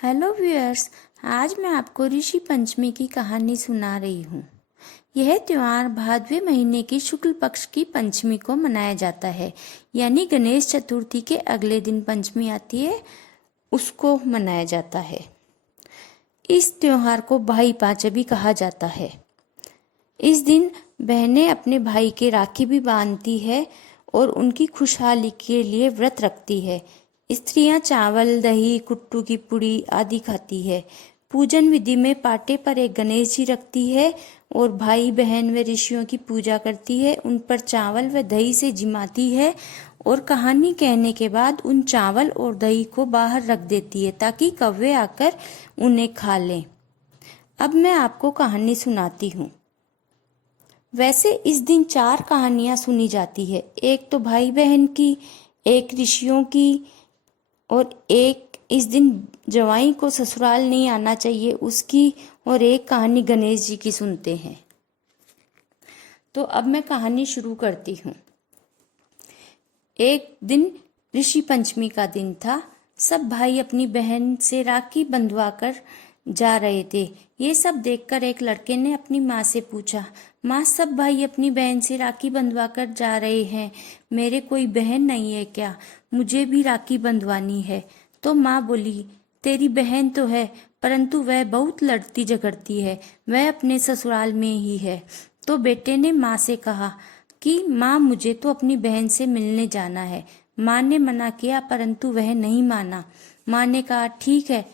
Hello viewers. आज मैं आपको ऋषि पंचमी की कहानी सुना रही हूँ। यह त्योहार भादवे महीने की शुक्ल पक्ष की पंचमी को मनाया जाता है, यानी गणेश चतुर्थी के अगले दिन पंचमी आती है, उसको मनाया जाता है। इस त्योहार को भाई पांचम भी कहा जाता है। इस दिन बहनें अपने भाई के राखी भी बांधती है और उनकी खुशहाली के लिए व्रत रखती है। स्त्रियां चावल, दही, कुट्टू की पुड़ी आदि खाती है। पूजन विधि में पाटे पर एक गणेश जी रखती है और भाई बहन व ऋषियों की पूजा करती है। उन पर चावल व दही से जिमाती है और कहानी कहने के बाद उन चावल और दही को बाहर रख देती है ताकि कौवे आकर उन्हें खा लें। अब मैं आपको कहानी सुनाती हूँ। वैसे इस दिन 4 कहानियां सुनी जाती है। एक तो भाई बहन की, एक ऋषियों की और एक इस दिन जवाई को ससुराल नहीं आना चाहिए उसकी, और एक कहानी गणेश जी की सुनते हैं। तो अब मैं कहानी शुरू करती हूँ। एक दिन ऋषि पंचमी का दिन था। सब भाई अपनी बहन से राखी बंधवा कर जा रहे थे। ये सब देखकर एक लड़के ने अपनी माँ से पूछा, माँ, सब भाई अपनी बहन से राखी बंधवा कर जा रहे हैं, मेरे कोई बहन नहीं है क्या? मुझे भी राखी बंधवानी है। तो माँ बोली, तेरी बहन तो है, परंतु वह बहुत लड़ती झगड़ती है, वह अपने ससुराल में ही है। तो बेटे ने माँ से कहा कि माँ, मुझे तो अपनी बहन से मिलने जाना है। माँ ने मना किया, परंतु वह नहीं माना। माँ ने कहा, ठीक है,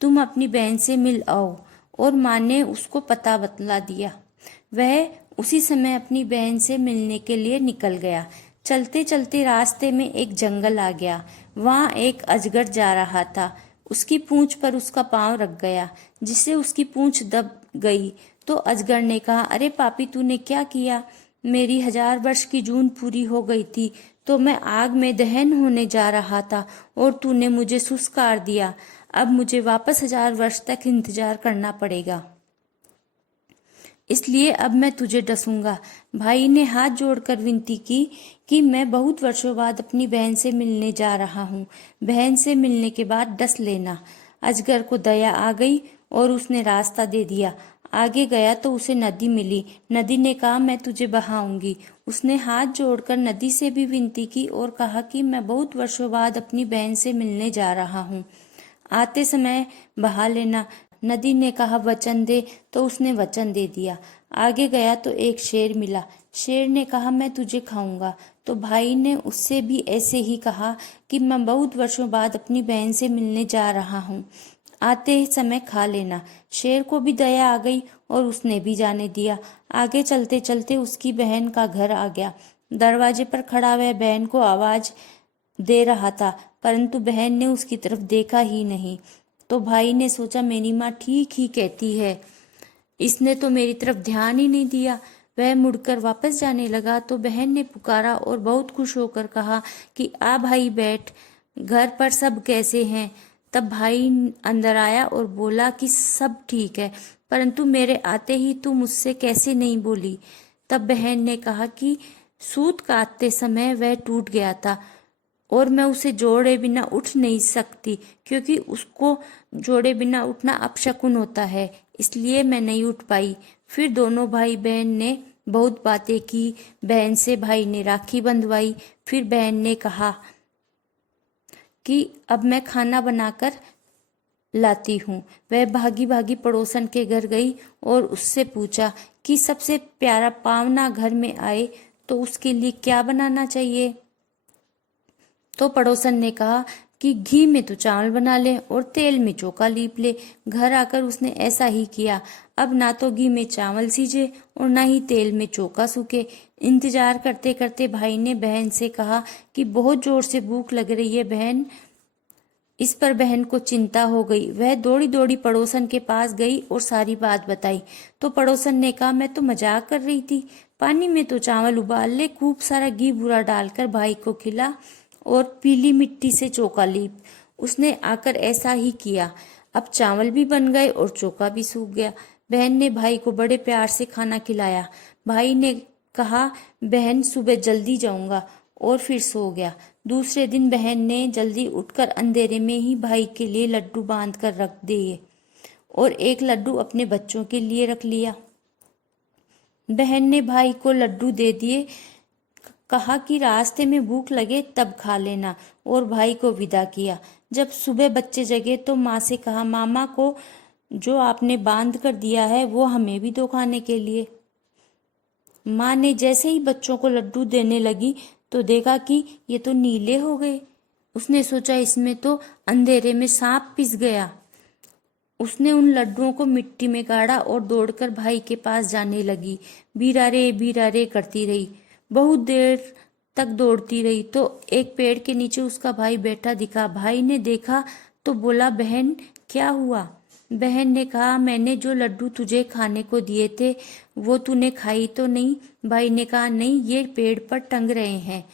तुम अपनी बहन से मिल आओ। और माँ ने उसको पता बतला दिया। वह उसी समय अपनी बहन से मिलने के लिए निकल गया। चलते चलते रास्ते में एक जंगल आ गया। वहाँ एक अजगर जा रहा था। उसकी पूंछ पर उसका पांव रख गया, जिससे उसकी पूंछ दब गई। तो अजगर ने कहा, अरे पापी, तूने क्या किया? मेरी 1000 वर्ष की जून पूरी हो गई थी, तो मैं आग में दहन होने जा रहा था और तूने मुझे सुस्कार दिया। अब मुझे वापस 1000 वर्ष तक इंतजार करना पड़ेगा, इसलिए अब मैं तुझे डसूंगा। भाई ने हाथ जोड़कर विनती की कि मैं बहुत वर्षों बाद अपनी बहन से मिलने जा रहा हूँ, बहन से मिलने के बाद डस लेना। अजगर को दया आ गई और उसने रास्ता दे दिया। आगे गया तो उसे नदी मिली। नदी ने कहा, मैं तुझे बहाऊंगी। उसने हाथ जोड़कर नदी से भी विनती की और कहा कि मैं बहुत वर्षों बाद अपनी बहन से मिलने जा रहा हूँ, आते समय बहा लेना। नदी ने कहा, वचन दे। तो उसने वचन दे दिया। आगे गया तो एक शेर मिला। शेर ने कहा, मैं तुझे खाऊंगा। तो भाई ने उससे भी ऐसे ही कहा कि मैं बहुत वर्षों बाद अपनी बहन से मिलने जा रहा हूँ, आते समय खा लेना। शेर को भी दया आ गई और उसने भी जाने दिया। आगे चलते चलते उसकी बहन का घर आ गया। दरवाजे पर खड़ा वह बहन को आवाज दे रहा था, परंतु बहन ने उसकी तरफ देखा ही नहीं। तो भाई ने सोचा, मेरी माँ ठीक ही कहती है, इसने तो मेरी तरफ ध्यान ही नहीं दिया। वह मुड़कर वापस जाने लगा तो बहन ने पुकारा और बहुत खुश होकर कहा कि आ भाई, बैठ, घर पर सब कैसे हैं? तब भाई अंदर आया और बोला कि सब ठीक है, परंतु मेरे आते ही तू मुझसे कैसे नहीं बोली? तब बहन ने कहा कि सूत काटते समय वह टूट गया था और मैं उसे जोड़े बिना उठ नहीं सकती, क्योंकि उसको जोड़े बिना उठना अपशकुन होता है, इसलिए मैं नहीं उठ पाई। फिर दोनों भाई बहन ने बहुत बातें की। बहन से भाई ने राखी बंधवाई। फिर बहन ने कहा कि अब मैं खाना बनाकर लाती हूँ। वह भागी भागी पड़ोसन के घर गई और उससे पूछा कि सबसे प्यारा पावना घर में आए तो उसके लिए क्या बनाना चाहिए? तो पड़ोसन ने कहा कि घी में तो चावल बना ले और तेल में चोखा लीप ले। घर आकर उसने ऐसा ही किया। अब ना तो घी में चावल सीजे और ना ही तेल में चोखा सूखे। इंतजार करते करते भाई ने बहन से कहा कि बहुत जोर से भूख लग रही है बहन। इस पर बहन को चिंता हो गई। वह दौड़ी दौड़ी पड़ोसन के पास गई और सारी बात बताई। तो पड़ोसन ने कहा, मैं तो मजाक कर रही थी, पानी में तो चावल उबाल ले, खूब सारा घी बुरा डालकर भाई को खिला और पीली मिट्टी से चोखा लीप। उसने आकर ऐसा ही किया। अब चावल भी बन गए और चोखा भी सूख गया। बहन ने भाई को बड़े प्यार से खाना खिलाया। भाई ने कहा, बहन, सुबह जल्दी जाऊंगा, और फिर सो गया। दूसरे दिन बहन ने जल्दी उठकर अंधेरे में ही भाई के लिए लड्डू बांध कर रख दिए और एक लड्डू अपने बच्चों के लिए रख लिया। बहन ने भाई को लड्डू दे दिए, कहा कि रास्ते में भूख लगे तब खा लेना, और भाई को विदा किया। जब सुबह बच्चे जगे तो माँ से कहा, मामा को जो आपने बांध कर दिया है वो हमें भी दो खाने के लिए। माँ ने जैसे ही बच्चों को लड्डू देने लगी तो देखा कि ये तो नीले हो गए। उसने सोचा इसमें तो अंधेरे में सांप पिस गया। उसने उन लड्डुओं को मिट्टी में गाड़ा और दौड़कर भाई के पास जाने लगी। बीरा रे करती रही। बहुत देर तक दौड़ती रही तो एक पेड़ के नीचे उसका भाई बैठा दिखा। भाई ने देखा तो बोला, बहन क्या हुआ? बहन ने कहा, मैंने जो लड्डू तुझे खाने को दिए थे वो तूने खाई तो नहीं? भाई ने कहा, नहीं, ये पेड़ पर टंग रहे हैं।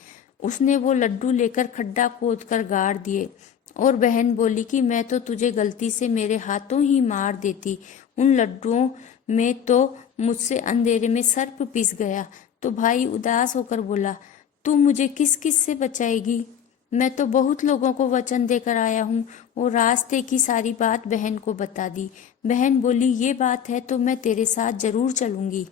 उसने वो लड्डू लेकर खड्डा खोद कर गाड़ दिए और बहन बोली कि मैं तो तुझे गलती से मेरे हाथों ही मार देती। उन लड्डुओं में तो मुझसे अंधेरे में सर्प पिस गया। तो भाई उदास होकर बोला, तू मुझे किस किस से बचाएगी? मैं तो बहुत लोगों को वचन देकर आया हूँ। और रास्ते की सारी बात बहन को बता दी। बहन बोली, ये बात है तो मैं तेरे साथ जरूर चलूंगी।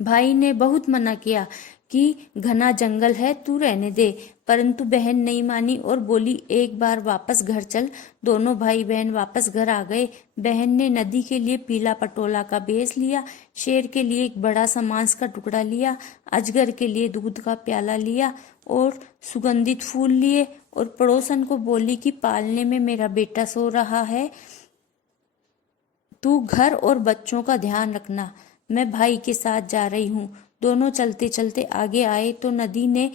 भाई ने बहुत मना किया कि घना जंगल है, तू रहने दे, परंतु बहन नहीं मानी और बोली, एक बार वापस घर चल। दोनों भाई बहन वापस घर आ गए। बहन ने नदी के लिए पीला पटोला का बेस लिया, शेर के लिए एक बड़ा सा मांस का टुकड़ा लिया, अजगर के लिए दूध का प्याला लिया और सुगंधित फूल लिए और पड़ोसन को बोली कि पालने में मेरा बेटा सो रहा है, तू घर और बच्चों का ध्यान रखना, मैं भाई के साथ जा रही हूँ। दोनों चलते चलते आगे आए तो नदी ने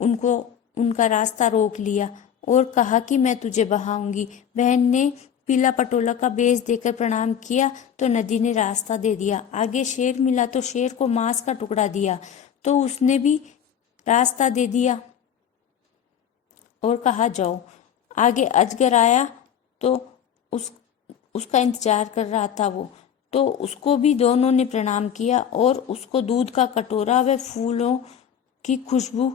उनका रास्ता रोक लिया और कहा कि मैं तुझे बहाऊंगी। बहन ने पीला पटोला का बेस देकर प्रणाम किया तो नदी ने रास्ता दे दिया। आगे शेर मिला तो शेर को मांस का टुकड़ा दिया तो उसने भी रास्ता दे दिया और कहा, जाओ। आगे अजगर आया तो उसका इंतजार कर रहा था वो, तो उसको भी दोनों ने प्रणाम किया और उसको दूध का कटोरा व फूलों की खुशबू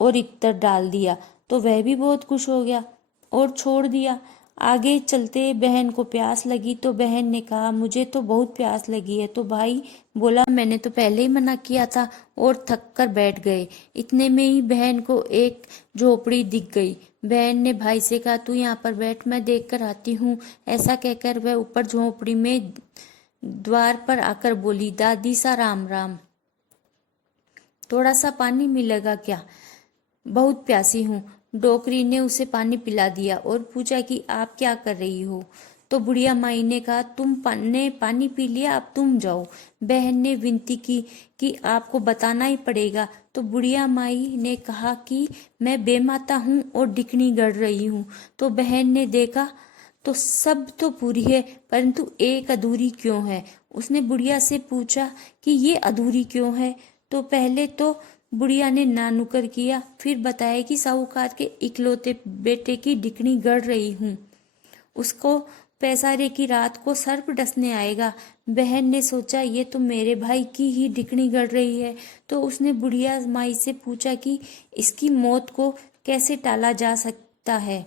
और इत्र डाल दिया तो वह भी बहुत खुश हो गया और छोड़ दिया। आगे चलते बहन को प्यास लगी तो बहन ने कहा, मुझे तो बहुत प्यास लगी है। तो भाई बोला, मैंने तो पहले ही मना किया था, और थक कर बैठ गए। इतने में ही बहन को एक झोपड़ी दिख गई। बहन ने भाई से कहा, तू यहाँ पर बैठ, मैं देख कर आती हूँ। ऐसा कहकर वह ऊपर झोपड़ी में द्वार पर आकर बोली, दादी सा राम राम, थोड़ा सा पानी मिलेगा क्या? बहुत प्यासी हूँ। डोकरी ने उसे पानी पिला दिया और पूछा कि आप क्या कर रही हो? तो बुढ़िया माई ने कहा, तुमने पानी पी लिया, अब तुम जाओ। बहन ने विनती की कि आपको बताना ही पड़ेगा। तो बुढ़िया माई ने कहा कि मैं बेमाता हूँ और डिकनी गड़ रही हूँ। तो बहन ने देखा तो सब तो पूरी है, परंतु एक अधूरी क्यों है? उसने बुढ़िया से पूछा कि ये अधूरी क्यों है? तो पहले तो बुढ़िया ने नानुकर किया, फिर बताया कि साहूकार के इकलौते बेटे की डिकनी गड़ रही हूँ, उसको पैसारे की रात को सर्प डसने आएगा। बहन ने सोचा, ये तो मेरे भाई की ही डिकनी गड़ रही है। तो उसने बुढ़िया माई से पूछा कि इसकी मौत को कैसे टाला जा सकता है।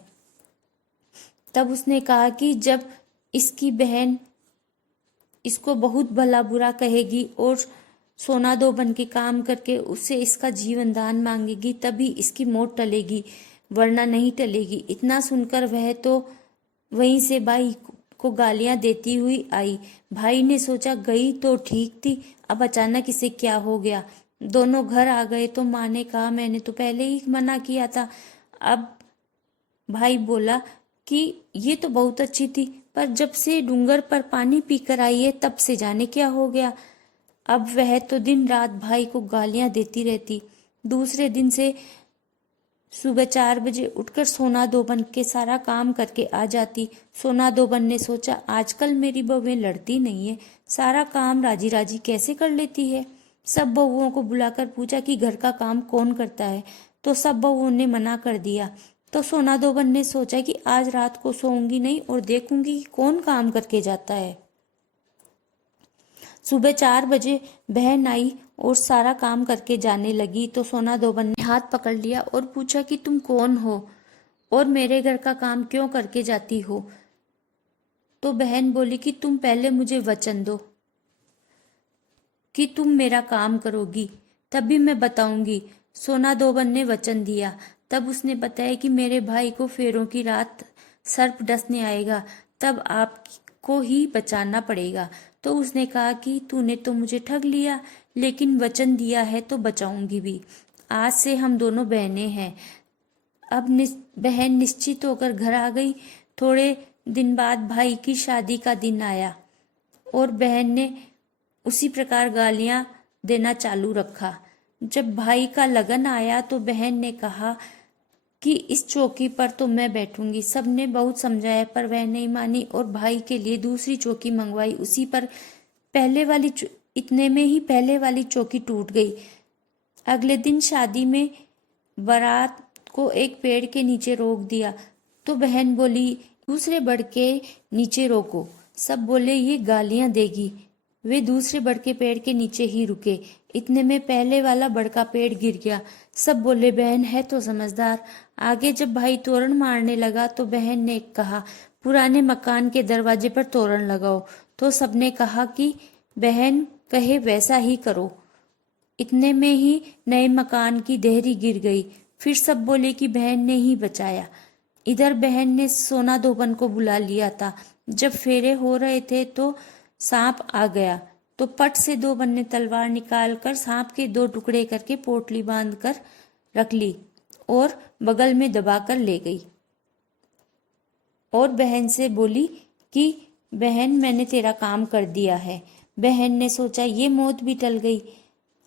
तब उसने कहा कि जब इसकी बहन इसको बहुत भला बुरा कहेगी और सोना दो बन के काम करके उससे इसका जीवन दान मांगेगी, तभी इसकी मौत टलेगी, वरना नहीं टलेगी। इतना सुनकर वह तो वहीं से भाई को गालियां देती हुई आई। भाई ने सोचा, गई तो ठीक थी, अब अचानक इसे क्या हो गया। दोनों घर आ गए तो माँ ने कहा, मैंने तो पहले ही मना किया था। अब भाई बोला कि ये तो बहुत अच्छी थी, पर जब से डूंगर पर पानी पीकर आई है तब से जाने क्या हो गया। अब वह तो दिन रात भाई को गालियां देती रहती। दूसरे दिन से सुबह 4 बजे उठकर सोना दो बन के सारा काम करके आ जाती। सोना दो बन ने सोचा, आजकल मेरी बहुएं लड़ती नहीं है, सारा काम राजी राजी कैसे कर लेती है। सब बहुओं को बुलाकर पूछा कि घर का काम कौन करता है, तो सब बहुओं ने मना कर दिया। तो सोना दो बन ने सोचा कि आज रात को सोऊंगी नहीं और देखूंगी कि कौन काम करके जाता है। सुबह 4 बजे बहन आई और सारा काम करके जाने लगी तो सोना दोबन ने हाथ पकड़ लिया और पूछा कि तुम कौन हो और मेरे घर का काम क्यों करके जाती हो। तो बहन बोली कि तुम पहले मुझे वचन दो कि तुम मेरा काम करोगी, तभी मैं बताऊंगी। सोना दोबन ने वचन दिया। तब उसने बताया कि मेरे भाई को फेरों की रात सर्प डसने आएगा, तब आपको ही बचाना पड़ेगा। तो उसने कहा कि तूने तो मुझे ठग लिया, लेकिन वचन दिया है तो बचाऊंगी भी। आज से हम दोनों बहनें हैं। अब बहन निश्चित होकर घर आ गई। थोड़े दिन बाद भाई की शादी का दिन आया और बहन ने उसी प्रकार गालियां देना चालू रखा। जब भाई का लगन आया तो बहन ने कहा कि इस चौकी पर तो मैं बैठूंगी। सबने बहुत समझाया पर वह नहीं मानी और भाई के लिए दूसरी चौकी मंगवाई। उसी पर इतने में ही पहले वाली चौकी टूट गई। अगले दिन शादी में बारात को एक पेड़ के नीचे रोक दिया तो बहन बोली दूसरे बड़ के नीचे रोको। सब बोले ये गालियां देगी। वे दूसरे बड़ के पेड़ के नीचे ही रुके। इतने में पहले वाला बड़का पेड़ गिर गया। सब बोले बहन है तो समझदार। आगे जब भाई तोरण मारने लगा तो बहन ने कहा पुराने मकान के दरवाजे पर तोरण लगाओ। तो सबने कहा कि बहन कहे वैसा ही करो। इतने में ही नए मकान की देहरी गिर गई। फिर सब बोले कि बहन ने ही बचाया। इधर बहन ने सोना दोबन को बुला लिया था। जब फेरे हो रहे थे तो सांप आ गया तो पट से दोबन ने तलवार निकालकर सांप के 2 टुकड़े करके पोटली बांधकर रख ली और बगल में दबाकर ले गई और बहन से बोली कि बहन मैंने तेरा काम कर दिया है। बहन ने सोचा ये मौत भी टल गई।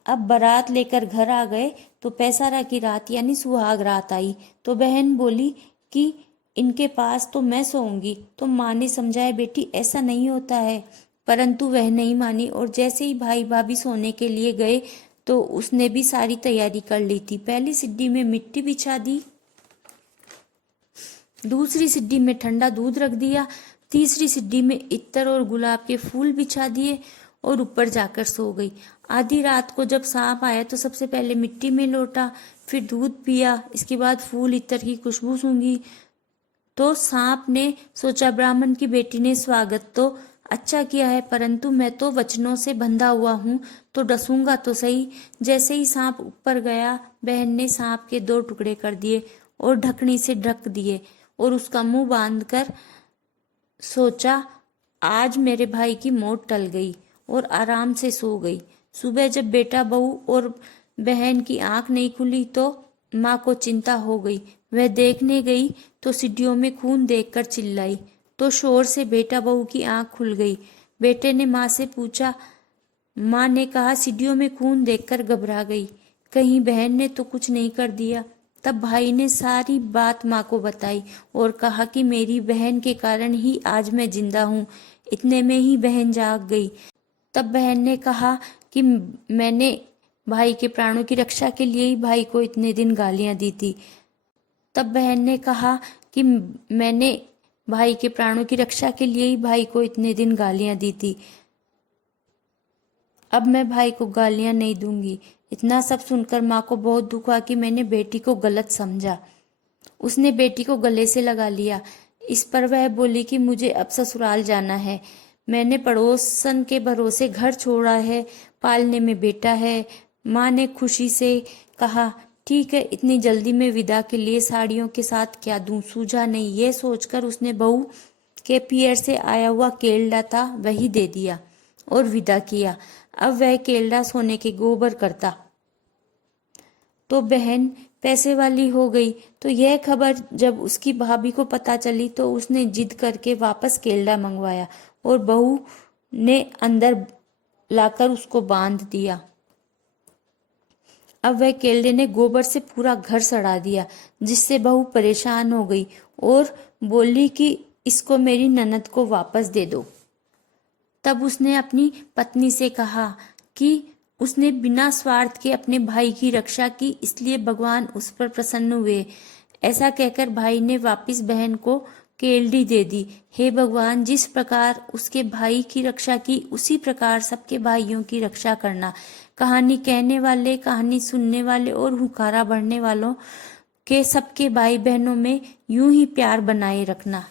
अब बारात लेकर घर आ गए तो पैसारा की रात यानी सुहाग रात आई तो बहन बोली कि इनके पास तो मैं सोऊंगी। तो माँ ने समझाया बेटी ऐसा नहीं होता है, परंतु वह नहीं मानी और जैसे ही भाई भाभी सोने के लिए गए तो उसने भी सारी तैयारी कर ली थी। पहली सिड्डी में मिट्टी बिछा दी, दूसरी सिड्डी में ठंडा दूध रख दिया, तीसरी सिड्डी में इत्तर और गुलाब के फूल बिछा दिए और ऊपर जाकर सो गई। आधी रात को जब सांप आया तो सबसे पहले मिट्टी में लौटा, फिर दूध पिया, इसके बाद फूल इत्तर की खुशबू सूंघी। तो सांप ने सोचा ब्राह्मण की बेटी ने स्वागत तो अच्छा किया है, परंतु मैं तो वचनों से बंधा हुआ हूँ तो डसूंगा तो सही। जैसे ही सांप ऊपर गया बहन ने सांप के 2 टुकड़े कर दिए और ढकनी से ढक दिए और उसका मुंह बांधकर सोचा आज मेरे भाई की मौत टल गई और आराम से सो गई। सुबह जब बेटा बहू और बहन की आंख नहीं खुली तो माँ को चिंता हो गई। वह देखने गई तो सीढ़ियों में खून देखकर चिल्लाई तो शोर से बेटा बहू की आंख खुल गई। बेटे ने माँ से पूछा। माँ ने कहा सीढ़ियों में खून देखकर घबरा गई, कहीं बहन ने तो कुछ नहीं कर दिया। तब भाई ने सारी बात माँ को बताई और कहा कि मेरी बहन के कारण ही आज मैं जिंदा हूँ। इतने में ही बहन जाग गई। तब बहन ने कहा कि मैंने भाई के प्राणों की रक्षा के लिए ही भाई को इतने दिन गालियां दी थी। तब बहन ने कहा कि मैंने भाई के प्राणों की रक्षा के लिए ही भाई को इतने दिन गालियां दी थी। अब मैं भाई को गालियां नहीं दूंगी। इतना सब सुनकर माँ को बहुत दुख हुआ कि मैंने बेटी को गलत समझा। उसने बेटी को गले से लगा लिया। इस पर वह बोली कि मुझे अब ससुराल जाना है। मैंने पड़ोसन के भरोसे घर छोड़ा है, पालने में बेटा है। माँ ने खुशी से कहा ठीक है, इतनी जल्दी में विदा के लिए साड़ियों के साथ क्या दूं, सूझा नहीं। ये सोचकर उसने बहू के पियर से आया हुआ केल्डा था वही दे दिया और विदा किया। अब वह केल्डा सोने के गोबर करता। तो बहन पैसे वाली हो गई। तो यह खबर जब उसकी भाभी को पता चली तो उसने जिद करके वापस केल्डा मंगवाया और बहू ने अंदर लाकर उसको बांध दिया। अब वह केल्डे ने गोबर से पूरा घर सड़ा दिया, जिससे बहू परेशान हो गई और बोली कि इसको मेरी ननद को वापस दे दो। तब उसने अपनी पत्नी से कहा कि उसने बिना स्वार्थ के अपने भाई की रक्षा की, इसलिए भगवान उस पर प्रसन्न हुए। ऐसा कहकर भाई ने वापस बहन को केल्डी दे दी। हे भगवान, जिस प्रकार उसके भाई की रक्षा की, उसी प्रकार सबके भाइयों की रक्षा करना। कहानी कहने वाले, कहानी सुनने वाले और हुकारा बढ़ने वालों के सबके भाई बहनों में यूं ही प्यार बनाए रखना।